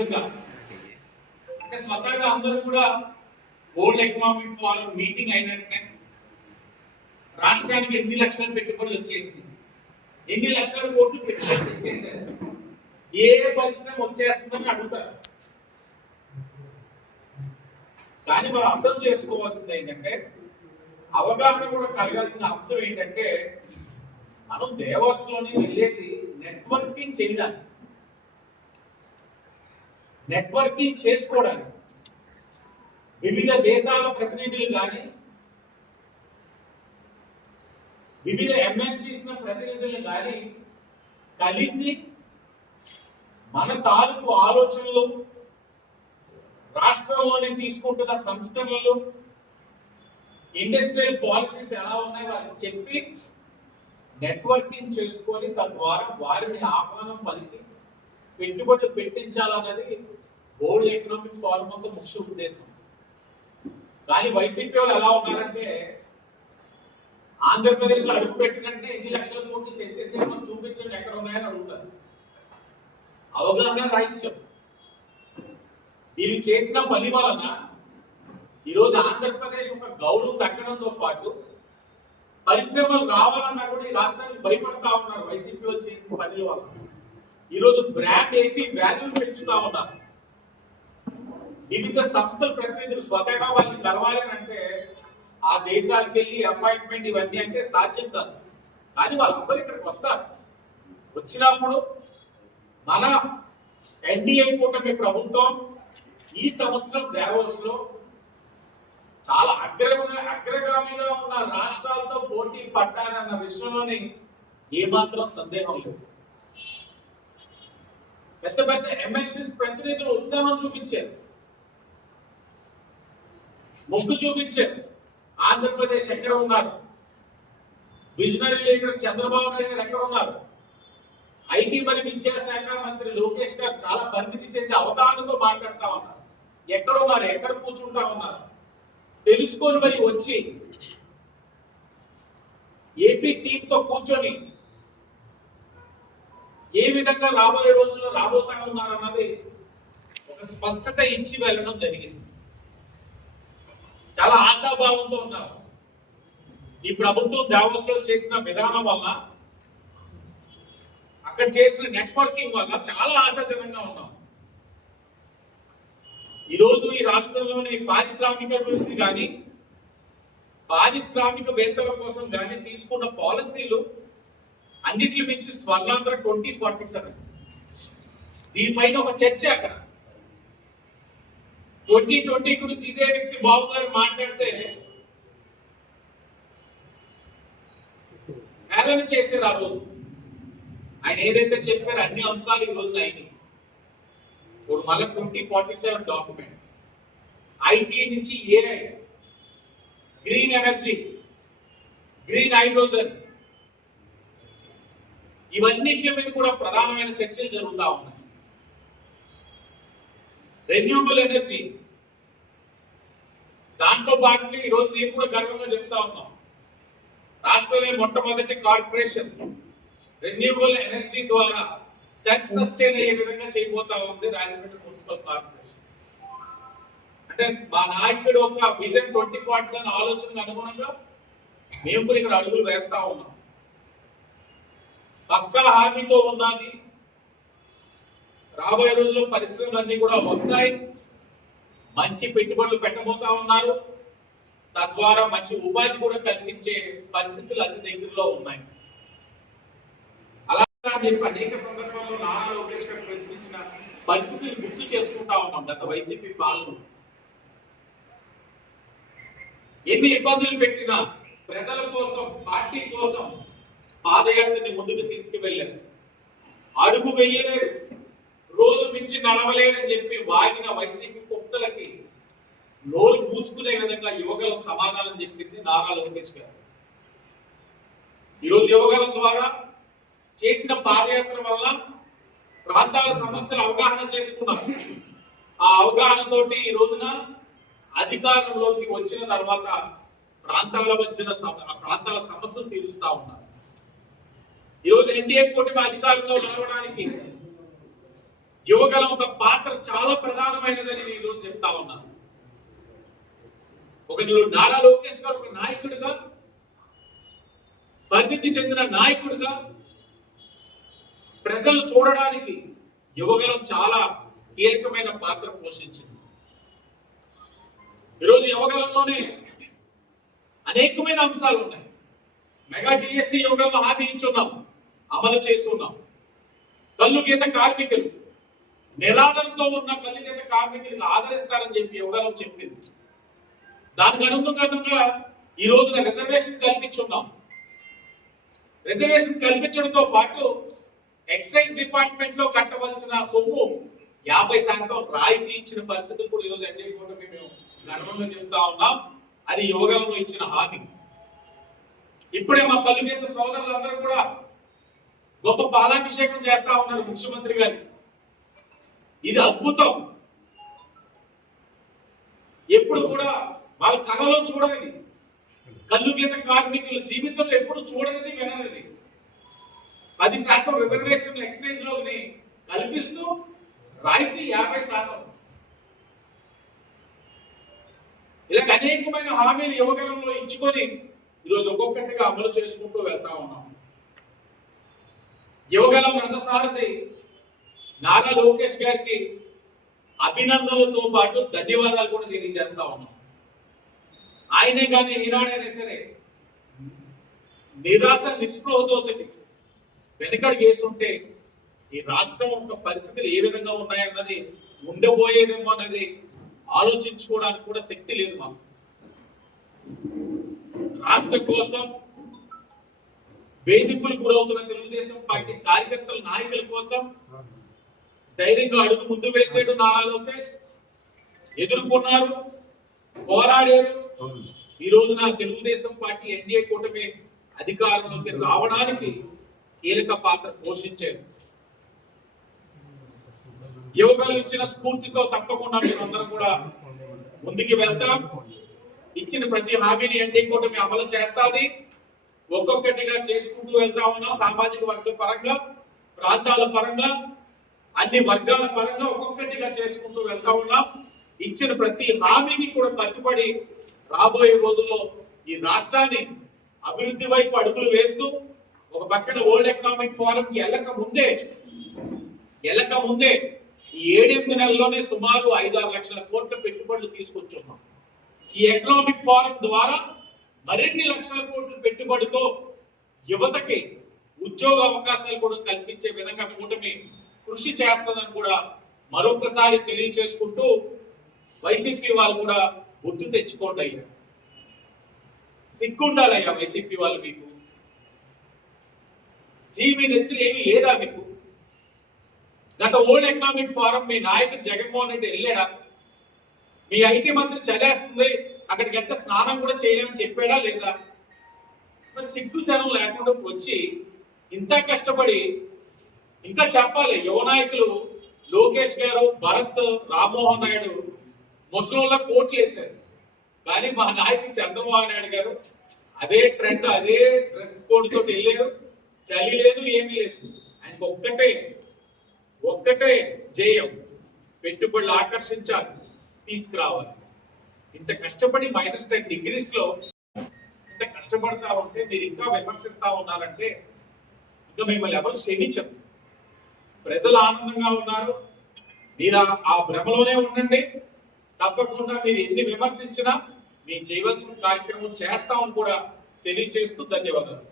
అంటే స్వతహాగా అందరూ కూడా వరల్డ్ ఎకనామిక్ ఫోరం మీటింగ్ అయినట్టే రాష్ట్రానికి 8 లక్షల పెట్టుబడులు వచ్చేసింది. 8 లక్షల కోట్లు పెట్టుబడులు తెచ్చేసారు. ఏ పరిశ్రమ వచ్చేస్తుందని అడుగుతారు. కానీ మనం అర్థం చేసుకోవాల్సింది ఏంటంటే, అవగాహన కూడా కలగాల్సిన అంశం ఏంటంటే, మనం దేవాస్లోని వెళ్ళేది నెట్వర్కింగ్ చేయడానికి, నెట్వర్కింగ్ చేసుకోవడానికి. వివిధ దేశాల ప్రతినిధులు కానీ, వివిధ ఎంఎన్సీస్ ప్రతినిధులను కానీ కలిసి మన తాలూకు ఆలోచనలు, రాష్ట్రంలోనే తీసుకుంటున్న సంస్కరణలు, ఇండస్ట్రియల్ పాలసీస్ ఎలా ఉన్నాయి వాళ్ళకి చెప్పి నెట్వర్కింగ్ చేసుకొని తద్వారా వారిని ఆహ్వానం పలికి పెట్టుబడులు పెట్టించాలన్నది వరల్డ్ ఎకనామిక్ ఫోరం యొక్క ముఖ్య ఉద్దేశం. కానీ వైసీపీ వాళ్ళు ఎలా ఉన్నారంటే, ఆంధ్రప్రదేశ్ లో అడుగు పెట్టినట్టే 8 లక్షల కోట్లు తెచ్చేసి మనం చూపించండి ఎక్కడ ఉన్నాయని అడుగుతారు. అవగాహన రాహిత్యం. వీళ్ళు చేసిన పని వలన ఈరోజు ఆంధ్రప్రదేశ్ ఒక గౌరవం తగ్గడంతో పాటు పరిశ్రమలు రావాలన్నా కూడా ఈ రాష్ట్రానికి భయపడతా ఉన్నారు వైసీపీ వాళ్ళు చేసిన పని వల్ల. ఈరోజు బ్రాండ్ ఏపీ వాల్యూలు పెంచుతా ఉన్నారు. వివిధ సంస్థల ప్రతినిధులు స్వతహాగా వాళ్ళని కలవాలి అంటే ఆ దేశాలకు వెళ్ళి అపాయింట్మెంట్ ఇవన్నీ అంటే సాధ్యం కాదు. కానీ వాళ్ళందరూ ఇక్కడికి వస్తారు. వచ్చినప్పుడు మన ఎన్డీఏ కూటమి ప్రభుత్వం ఈ సంవత్సరం దావోస్ లో చాలా అగ్రగామిగా ఉన్న రాష్ట్రాలతో పోటీ పట్టాలన్న విషయంలోని ఏమాత్రం సందేహం లేదు. పెద్ద పెద్ద ఎంఎన్సీస్ ప్రతినిధులు ఉత్సాహం చూపించారు, మొగ్గు చూపించారు. ఆంధ్రప్రదేశ్ ఎక్కడ ఉన్నారు, విజనరీ లీడర్ చంద్రబాబు నాయుడు గారు ఎక్కడ ఉన్నారు, ఐటీ మరియు విద్యాశాఖ మంత్రి లోకేష్ గారు చాలా పరిమితి చెంది అవగాహనతో మాట్లాడుతూ ఉన్నారు. ఎక్కడ ఉన్నారు, ఎక్కడ కూర్చుంటా ఉన్నారు తెలుసుకొని మరి వచ్చి ఏపీ టీంతో కూర్చొని ఏ విధంగా రాబోయే రోజుల్లో రాబోతా ఉన్నారన్నది ఒక స్పష్టత ఇచ్చి వెళ్ళడం జరిగింది. చాలా ఆశాభావంతో ఉన్నారు. ఈ ప్రభుత్వం దావోస్ లో చేసిన విధానం వల్ల, అక్కడ చేసిన నెట్వర్కింగ్ వల్ల చాలా ఆశాజనంగా ఉన్నాం. ఈరోజు ఈ రాష్ట్రంలోని పారిశ్రామిక అభివృద్ధి కానీ, పారిశ్రామికవేత్తల కోసం కానీ తీసుకున్న పాలసీలు అన్నిట్లు మించి స్వర్ణాంధ్ర 2047 దీనిపైన ఒక చర్చ. అక్కడ 2020 గురించి ఇదే వ్యక్తి బాబు గారు మాట్లాడితే హేళన చేశారు. ఆ రోజు ఆయన ఏదైతే చెప్పారో అన్ని అంశాలు ఈ రోజున అయినాయి. ఇప్పుడు మళ్ళీ 2047 డాక్యుమెంట్, ఐటీ నుంచి AI, green energy, green hydrogen, ఇవన్నిటి మీద కూడా ప్రధానమైన చర్చలు జరుగుతూ ఉన్నాయి. రెన్యూబుల్ ఎనర్జీ దాంట్లో భాగంగా ఈరోజు నేను కూడా గర్వంగా చెప్తా ఉన్నాం, రాష్ట్రంలో మొట్టమొదటి కార్పొరేషన్ రెన్యూబుల్ ఎనర్జీ ద్వారా సెల్ఫ్ సస్టైన్ అయ్యే విధంగా చేయబోతా ఉంది రాజమండ్రి మున్సిపల్ కార్పొరేషన్. అంటే మా నాయకుడు ఒక విజన్ 2040 ఆలోచనకు అనుగుణంగా మేము కూడా ఇక్కడ అడుగులు వేస్తా ఉన్నాం. పక్కా హామీతో ఉన్నది. రాబోయే రోజుల్లో పరిశ్రమలన్నీ కూడా వస్తాయి, మంచి పెట్టుబడులు పెట్టబోతా ఉన్నారు, తద్వారా మంచి ఉపాధి కూడా కల్పించే పరిస్థితులు అతి దగ్గరలో ఉన్నాయి. అలా చెప్పి అనేక సందర్భాల్లో నారా లోకేష్ గారు ప్రశ్నించిన పరిస్థితులు గుర్తు చేసుకుంటా ఉన్నాం. గత వైసీపీ పాలన ఎన్ని ఇబ్బందులు పెట్టినా ప్రజల కోసం, పార్టీ కోసం పాదయాత్రని ముందుకు తీసుకువెళ్ళారు. అడుగు వెయ్యలేడు, రోజు మించి నడవలేడని చెప్పి వాగిన వైసీపీ కుక్కలకి నోరు పూసుకునే విధంగా యువగల సమాధానం చెప్పింది నారా లోకేష్ గారు. ఈరోజు యువగల ద్వారా చేసిన పాదయాత్ర వల్ల ప్రాంతాల సమస్యలు అవగాహన చేసుకున్నారు. ఆ అవగాహనతోటి ఈ రోజున అధికారంలోకి వచ్చిన తర్వాత ప్రాంతాల సమస్యలు తీరుస్తా ఉన్నారు. ఈరోజు ఎన్డీఏ కూటమి అధికారంలో రావడానికి యువగల ఒక పాత్ర చాలా ఉన్నాను. ఒక నారా లోకేష్ గారు ఒక నాయకుడిగా, పరిణితి చెందిన నాయకుడిగా ప్రజలు చూడడానికి యువగలం చాలా కీలకమైన పాత్ర పోషించింది. ఈరోజు యువగలంలోనే అనేకమైన అంశాలు ఉన్నాయి. మెగా డిఎస్సి యువగలంలో హామీ ఇచ్చున్నాం, అమలు చేస్తున్నాం. కల్లు గీత కార్మికులు, నిరాదరణతో ఉన్న కల్లు గీత కార్మికులకు ఆదరిస్తారని చెప్పి యువగలం చెప్పింది. దానికి అనుగుణంగా ఈ రోజున రిజర్వేషన్ కల్పించున్నాం. రిజర్వేషన్ కల్పించడంతో పాటు ఎక్సైజ్ డిపార్ట్మెంట్ లో కట్టవలసిన సొమ్ము 50% రాయితీ ఇచ్చిన పరిస్థితులు కూడా ఈరోజు ఎన్డీఏ కూటమి మేము గర్వంగా చెప్తా ఉన్నాం. అది యువగలంలో ఇచ్చిన హామీ. ఇప్పుడే మా కల్లుగీత సోదరులందరూ కూడా గొప్ప పాలాభిషేకం చేస్తా ఉన్నారు ముఖ్యమంత్రి గారికి. ఇది అద్భుతం. ఎప్పుడు కూడా వాళ్ళ కళలో చూడనిది, కల్లుగీత కార్మికుల జీవితంలో ఎప్పుడు చూడనిది, విననిది 10% రిజర్వేషన్ ఎక్సైజ్ లోని కల్పిస్తూ రాయితీ 50%. ఇలా అనేకమైన హామీలు యువగలంలో ఇచ్చుకొని ఈరోజు ఒక్కొక్కటిగా అమలు చేసుకుంటూ వెళ్తా ఉన్నాం. యువగలం రథసారథి నారా లోకేష్ గారికి అభినందనలతో పాటు ధన్యవాదాలు కూడా తెలియజేస్తా ఉన్నాం. ఆయనే కానీ ఈనాడైనా సరే నిరాశ నిస్పృహతో వెనకడుగు వేస్తుంటే ఈ రాష్ట్రం యొక్క పరిస్థితులు ఏ విధంగా ఉన్నాయన్నది, ఉండబోయేదేమో అన్నది ఆలోచించుకోవడానికి కూడా శక్తి లేదు మాకు. రాష్ట్రం కోసం వేధింపులు గురవుతున్న తెలుగుదేశం పార్టీ కార్యకర్తల నాయకుల కోసం ధైర్యంగా అడుగు ముందు వేసాడు నారా లోకేష్. ఎదుర్కొన్నారు, పోరాడారు. ఈ రోజున తెలుగుదేశం పార్టీ ఎన్డీఏ కూటమి అధికారంలోకి రావడానికి కీలక పాత్ర పోషించారు. యువకులు ఇచ్చిన స్ఫూర్తితో తప్పకుండా మేమందరం కూడా ముందుకు వెళ్తాం. ఇచ్చిన ప్రతి హామీని ఎన్డీఏ కూటమి అమలు చేస్తాది. ఒక్కొక్కటిగా చేసుకుంటూ వెళ్తా ఉన్నాం. సామాజిక వర్గ పరంగా, ప్రాంతాల పరంగా, అన్ని వర్గాల పరంగా ఒక్కొక్కటిగా చేసుకుంటూ వెళ్తా ఉన్నాం. ఇచ్చిన ప్రతి హామీకి కూడా కట్టుబడి రాబోయే రోజుల్లో ఈ రాష్ట్రాన్ని అభివృద్ధి వైపు అడుగులు వేస్తూ, ఒక పక్కన వరల్డ్ ఎకనామిక్ ఫోరం కి వెళ్ళక ముందే ఈ 7-8 నెలల్లోనే సుమారు 5-6 లక్షల కోట్ల పెట్టుబడులు తీసుకొచ్చున్నాం. ఈ ఎకనామిక్ ఫోరం ద్వారా మరిన్ని లక్షల కోట్ల పెట్టుబడితో యువతకి ఉద్యోగ అవకాశాలు కూడా కల్పించే విధంగా కూటమి కృషి చేస్తుందని కూడా మరొకసారి తెలియచేసుకుంటూ, వైసీపీ వాళ్ళు కూడా బుద్ధి తెచ్చుకోండి అయ్యా. సిగ్గుండాలయ్యా వైసీపీ వాళ్ళు. మీకు జీవి నెత్తి ఏమీ లేదా మీకు? గత వరల్డ్ ఎకనామిక్ ఫోరం మీ నాయకుడు జగన్మోహన్ రెడ్డి వెళ్ళాడా? మీ ఐటీ మంత్రి చలేస్తుంది, అక్కడికి వెళ్తే స్నానం కూడా చేయలేమని చెప్పాడా లేదా? మరి సిగ్గు శరం లేకుండా వచ్చి ఇంత కష్టపడి ఇంకా చెప్పాలి. యువ నాయకులు లోకేష్ గారు, భరత్, రామ్మోహన్ నాయుడు ముసలోళ్ళ కోట్లు వేశారు. కానీ మా నాయకుడు చంద్రబాబు నాయుడు గారు అదే ట్రెండ్, అదే డ్రెస్ కోడ్ తోటి వెళ్ళారు. చలి లేదు, ఏమీ లేదు. ఆయనకు ఒక్కటే జయం, పెట్టుబడులు ఆకర్షించాలి, తీసుకురావాలి. ఇంత కష్టపడి -10 degrees లో ఇంత కష్టపడతా ఉంటే మీరు ఇంకా విమర్శిస్తా ఉన్నారంటే ఇంకా మిమ్మల్ని ఎవరు క్షమించరు. ప్రజలు ఆనందంగా ఉన్నారు, మీరు ఆ భ్రమలోనే ఉండండి. తప్పకుండా మీరు ఎన్ని విమర్శించినా మేము చేయవలసిన కార్యక్రమం చేస్తామని కూడా తెలియజేస్తూ ధన్యవాదాలు.